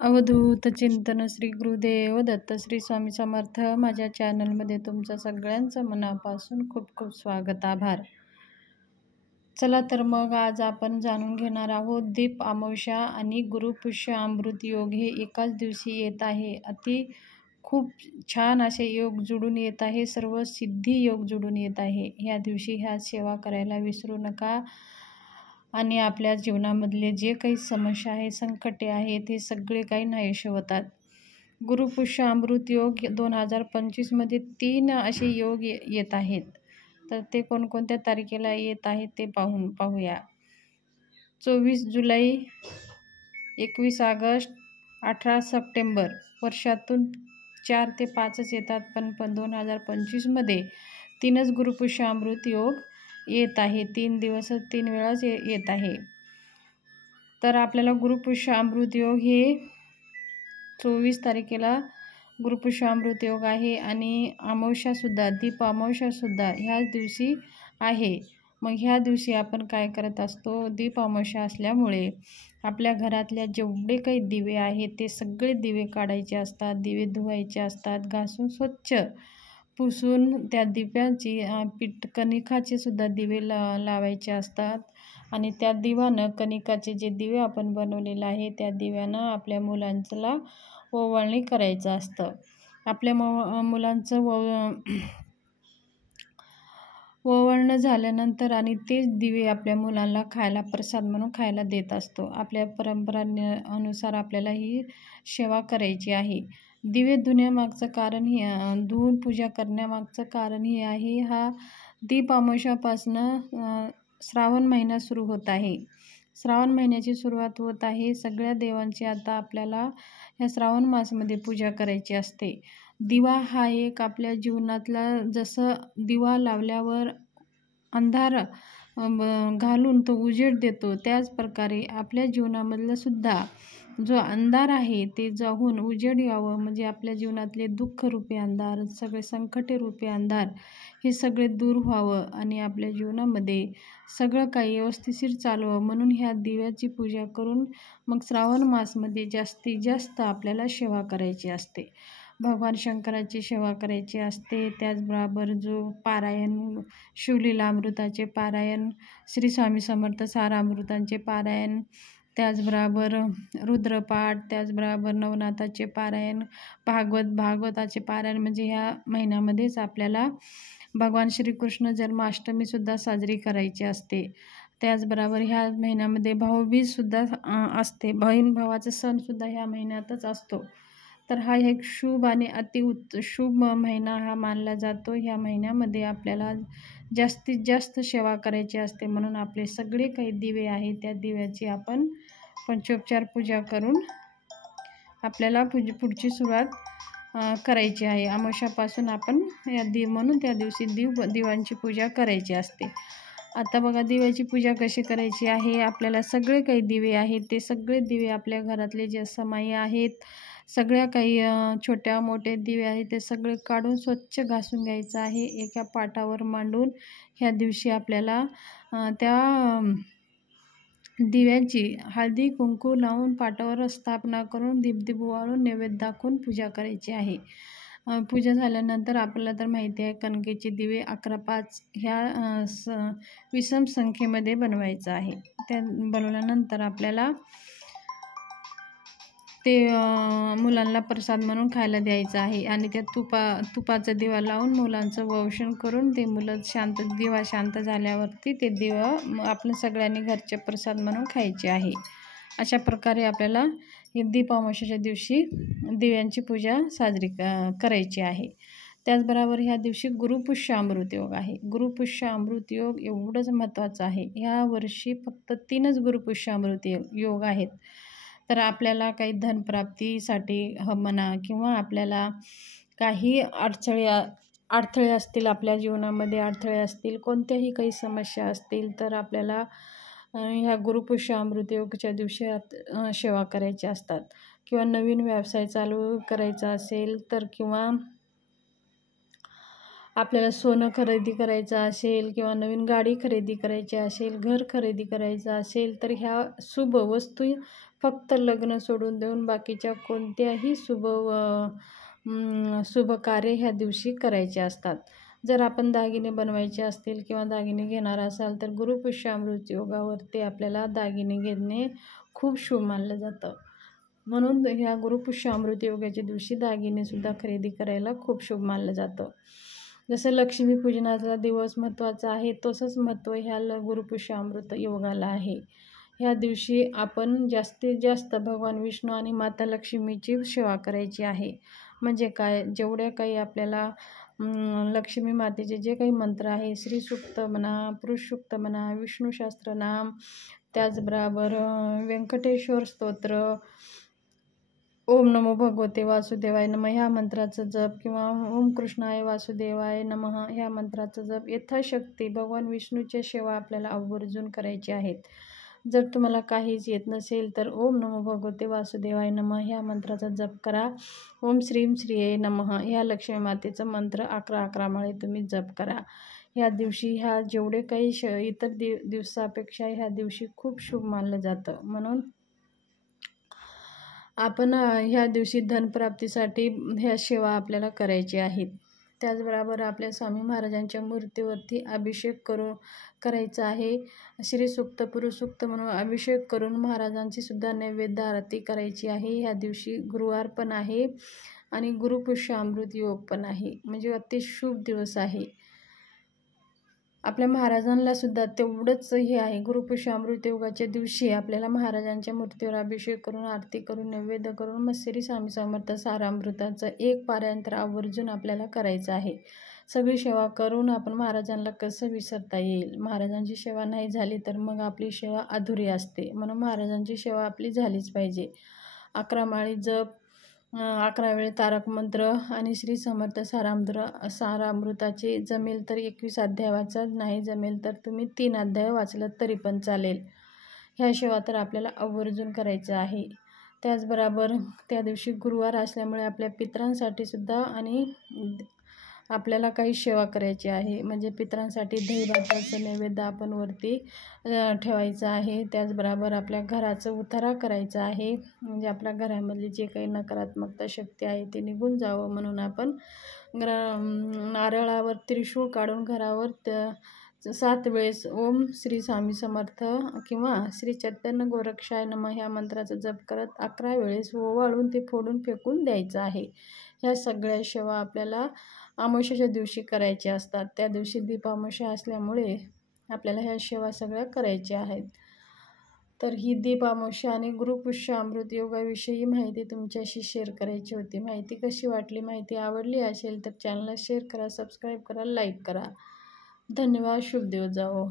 अवधूत चिंतन श्री गुरुदेव दत्त श्री स्वामी समर्थ। माझ्या चॅनलमध्ये तुमचं सगळ्यांचं मनापासून खूप खूप स्वागत, आभार। चला तर मग आज आपण जाणून घेणार आहोत दीप अमावस्या आणि गुरुपुष्य अमृत योग हे एकाच दिवशी येत आहे। खूप छान असे योग जुळून येत आहे, सर्व सिद्धी योग जुळून येत आहे। ह्या दिवशी ह्या सेवा करायला विसरू नका आणि आपल्या जीवनामधले जे काही समस्या आहे, संकटे आहेत, हे सगळे काही नाहीसे होतात। गुरुपुष्य अमृत योग 2025 मध्ये 3 असे योग येत आहेत। तर ते कोणकोणत्या तारखेला येत आहेत ते पाहूया। 24 जुलै, 21 ऑगस्ट, 18 सप्टेंबर। वर्षातून 4 ते 5च येतात, पण 2025 मध्ये 3च गुरुपुष्य अमृत योग येत आहे। 3 दिवस 3 वेळाच येत आहे। तर आपल्याला गुरुपुष्य अमृत योग हे 24 तारखेला गुरुपुष्य अमृत योग आहे आणि अमावस्यासुद्धा, दीप अमावस्यासुद्धा ह्याच दिवशी आहे। मग ह्या दिवशी आपण काय करत असतो, दीप अमावस्या असल्यामुळे आपल्या घरातल्या जेवढे काही दिवे आहेत ते सगळे दिवे काढायचे असतात, दिवे धुवायचे असतात, घासून स्वच्छ पुसून त्या दिव्यांची कणिकाचे सुद्धा दिवे लावायचे असतात। आणि त्या दिव्यानं, कणिकाचे जे दिवे आपण बनवलेले आहे त्या दिव्यानं आपल्या मुलांला ओवाळणी करायचं असतं। आपल्या मुलांचं ओवाळणं झाल्यानंतर आणि तेच दिवे आपल्या मुलांना खायला, प्रसाद म्हणून खायला देत असतो। आपल्या परंपरांनुसार आपल्याला ही सेवा करायची आहे। दिवे धुण्यामागचं कारण हे, धुवून पूजा करण्यामागचं कारण हे आहे, हा दीप अमावस्यापासनं श्रावण महिना सुरू होत आहे। श्रावण महिन्याची सुरुवात होत आहे। सगळ्या देवांची आता आपल्याला ह्या श्रावण मासामध्ये पूजा करायची असते। दिवा हा एक आपल्या जीवनातला, जसं दिवा लावल्यावर अंधार घालून तो उजेड देतो, त्याच प्रकारे आपल्या जीवनामधलं सुद्धा जो अंधार आहे ते जाऊन उजेड यावं, म्हणजे आपल्या जीवनातले दुःखरूपी अंधार, सगळे संकटरूपी अंधार हे सगळे दूर व्हावं आणि आपल्या जीवनामध्ये सगळं काही व्यवस्थिशीर चालवं, म्हणून ह्या दिव्याची पूजा करून मग श्रावण मासमध्ये जास्तीत जास्त आपल्याला सेवा करायची असते। भगवान शंकराची सेवा करायची असते। त्याचबरोबर जो पारायण, शिवलीलामृताचे पारायण, श्री स्वामी समर्थ सारामृतांचे पारायण, त्याचबरोबर रुद्रपाठ, त्याचबरोबर नवनाथाचे पारायण, भागवताचे पारायण, म्हणजे ह्या महिन्यामध्येच आपल्याला भगवान श्रीकृष्ण जन्माष्टमीसुद्धा साजरी करायची असते। त्याचबरोबर ह्या महिन्यामध्ये भाऊबीजसुद्धा असते। बहीण भावाचा सणसुद्धा ह्या महिन्यातच असतो। तर हा एक शुभ आणि शुभ महिना हा मानला जातो। ह्या महिन्यामध्ये आपल्याला जास्तीत जास्त सेवा करायची असते, म्हणून आपले सगळे काही दिवे आहेत त्या दिव्याची आपण पंचोपचार पूजा करून आपल्याला पुढची सुरुवात करायची आहे। अमावस्यापासून आपण म्हणून त्या दिवशी दिवांची पूजा करायची असते। आता बघा दिव्याची पूजा कशी करायची आहे। आपल्याला सगळे काही दिवे आहेत ते सगळे दिवे आपल्या घरातले जे समाई आहेत, सगळ्या काही छोट्या मोठे दिवे आहेत ते सगळे काढून स्वच्छ घासून घ्यायचं आहे। एका पाटावर मांडून ह्या दिवशी आपल्याला त्या दिव्यांची हळदी कुंकू लावून पाटावर स्थापना करून दीप वाळून नैवेद्य दाखवून पूजा करायची आहे। पूजा झाल्यानंतर आपल्याला तर माहिती आहे, कणकेचे दिवे 11-5 ह्या विषम संख्येमध्ये बनवायचं आहे। त्या बनवल्यानंतर आपल्याला ते मुलांना प्रसाद म्हणून खायला द्यायचं आहे आणि त्या तुपाचा दिवा लावून मुलांचं वौषण करून ते मुलं दिवा शांत झाल्यावरती ते दिवा आपण सगळ्यांनी घरचे प्रसाद म्हणून खायचे आहे। अशा प्रकारे आपल्याला दीप अमावस्येच्या दिवशी दिव्यांची पूजा साजरी करायची आहे। त्याचबरोबर ह्या दिवशी गुरुपुष्य अमृत योग आहे। गुरुपुष्य अमृत योग एवढंच महत्त्वाचं आहे। ह्या वर्षी फक्त 3च गुरुपुष्य अमृत योग आहेत। तर आपल्याला काही धनप्राप्तीसाठी म्हणा, किंवा आपल्याला काही अडथळे असतील, आपल्या जीवनामध्ये अडथळे असतील, कोणत्याही काही समस्या असतील, तर आपल्याला ह्या गुरुपुष्य अमृत योगच्या दिवशी सेवा करायच्या असतात। किंवा नवीन व्यवसाय चालू करायचा असेल तर, किंवा आपल्याला सोनं खरेदी करायचं असेल, किंवा नवीन गाडी खरेदी करायची असेल, घर खरेदी करायचं असेल, तर ह्या शुभ वस्तू फक्त लग्न सोडून देऊन बाकीच्या कोणत्याही शुभ कार्य ह्या दिवशी करायचे असतात. जर आपण दागिने बनवायचे असतील किंवा दागिने घेणार असाल तर गुरुपुष्यामृत योगावरती आपल्याला दागिने घेणे खूप शुभ मानलं जातं. म्हणून ह्या गुरुपुष्यामृत योगाच्या दिवशी दागिनेसुद्धा खरेदी करायला खूप शुभ मानलं जातं. जसं लक्ष्मीपूजनाचा दिवस महत्त्वाचा आहे तसंच महत्त्व ह्या गुरुपुष्यामृत योगाला आहे. ह्या दिवशी आपण जास्तीत जास्त भगवान विष्णू आणि माता लक्ष्मीची सेवा करायची आहे. म्हणजे काय, जेवढ्या काही आपल्याला लक्ष्मी मातेचे जे काही मंत्र आहे, श्रीसूक्त म्हणा, पुरुष सूक्त म्हणा, विष्णू सहस्त्रनाम, त्याचबरोबर व्यंकटेश्वर स्तोत्र, ओम नमो भगवते वासुदेवाय नमः ह्या मंत्राचा जप किंवा ओम कृष्णाय वासुदेवाय नमः ह्या मंत्राचा जप यथाशक्ती भगवान विष्णूची सेवा आपल्याला आवर्जून करायची आहेत. जर तुम्हाला काहीच येत नसेल तर ओम नमो भगवते वासुदेवाय नमः ह्या मंत्राचा जप करा. ओम श्रीम श्रीये नमः ह्या लक्ष्मी मातेचा मंत्र 11 माळे तुम्ही जप करा. ह्या दिवशी ह्या जेवढे काही इतर दिवसापेक्षा ह्या दिवशी खूप शुभ मानलं जातं. म्हणून आपण ह्या दिवशी धनप्राप्तीसाठी ह्या सेवा आपल्याला करायची आहेत. त्याचबरोबर आपल्या स्वामी महाराजांच्या मूर्तीवरती अभिषेक करायचा आहे. श्रीसूक्त पुरुषसूक्त म्हणून अभिषेक करून महाराजांची सुद्धा नैवेद्य आरती करायची आहे. ह्या दिवशी गुरुवार पण आहे आणि गुरुपुष्यामृत योग पण आहे, म्हणजे अति शुभ दिवस आहे. आपल्या महाराजांना सुद्धा तेवढंच हे आहे. गुरुपुष्यामृत योगाच्या दिवशी आपल्याला महाराजांच्या मूर्तीवर अभिषेक करून आरती करून नैवेद्य करून मग श्री स्वामी समर्थ सारामृताचं एक पारायण तर आवर्जून आपल्याला करायचं आहे. सगळी सेवा करून आपण महाराजांना कसं विसरता येईल. महाराजांची सेवा नाही झाली तर मग आपली सेवा अधुरी असते. म्हणून महाराजांची सेवा आपली झालीच पाहिजे. 11 माळी जप, 11 वेळे तारक मंत्र आणि श्री समर्थ सारामृताचे जमेल तर 21 अध्याय वाचा, नाही जमेल तर तुम्ही 3 अध्याय वाचलं तरी पण चालेल. ह्या सेवा तर आपल्याला आवर्जून करायचं आहे. त्याचबरोबर त्या दिवशी गुरुवार असल्यामुळे आपल्या पितरांसाठी सुद्धा आणि आपल्याला काही सेवा करायची आहे. म्हणजे पितरांसाठी दही भाताचं नैवेद्य आपण वरती ठेवायचं आहे. त्याचबरोबर आपल्या घराचं उतारा करायचा आहे. म्हणजे आपल्या घरामधली जे काही नकारात्मकता शक्ती आहे ते निघून जावं म्हणून आपण नारळावर त्रिशूळ काढून घरावर 7 वेळेस ओम श्री स्वामी समर्थ किंवा श्री चैतन्य गोरक्षाय नमः ह्या मंत्राचा जप करत 11 वेळेस ओवाळून ते फोडून फेकून द्यायचं आहे. ह्या सगळ्या सेवा आपल्याला अमावस्येच्या दिवशी करायच्या असतात. त्या दिवशी दीपामावस्या असल्यामुळे आपल्याला ह्या सेवा सगळ्या करायच्या आहेत. तर ही दीपामावस्या आणि गुरुपुष्यामृत योगाविषयी माहिती तुमच्याशी शेअर करायची होती. माहिती कशी वाटली, माहिती आवडली असेल तर चॅनलला शेअर करा, सबस्क्राईब करा, लाईक करा. धन्यवाद. शुभ दिवस जावो.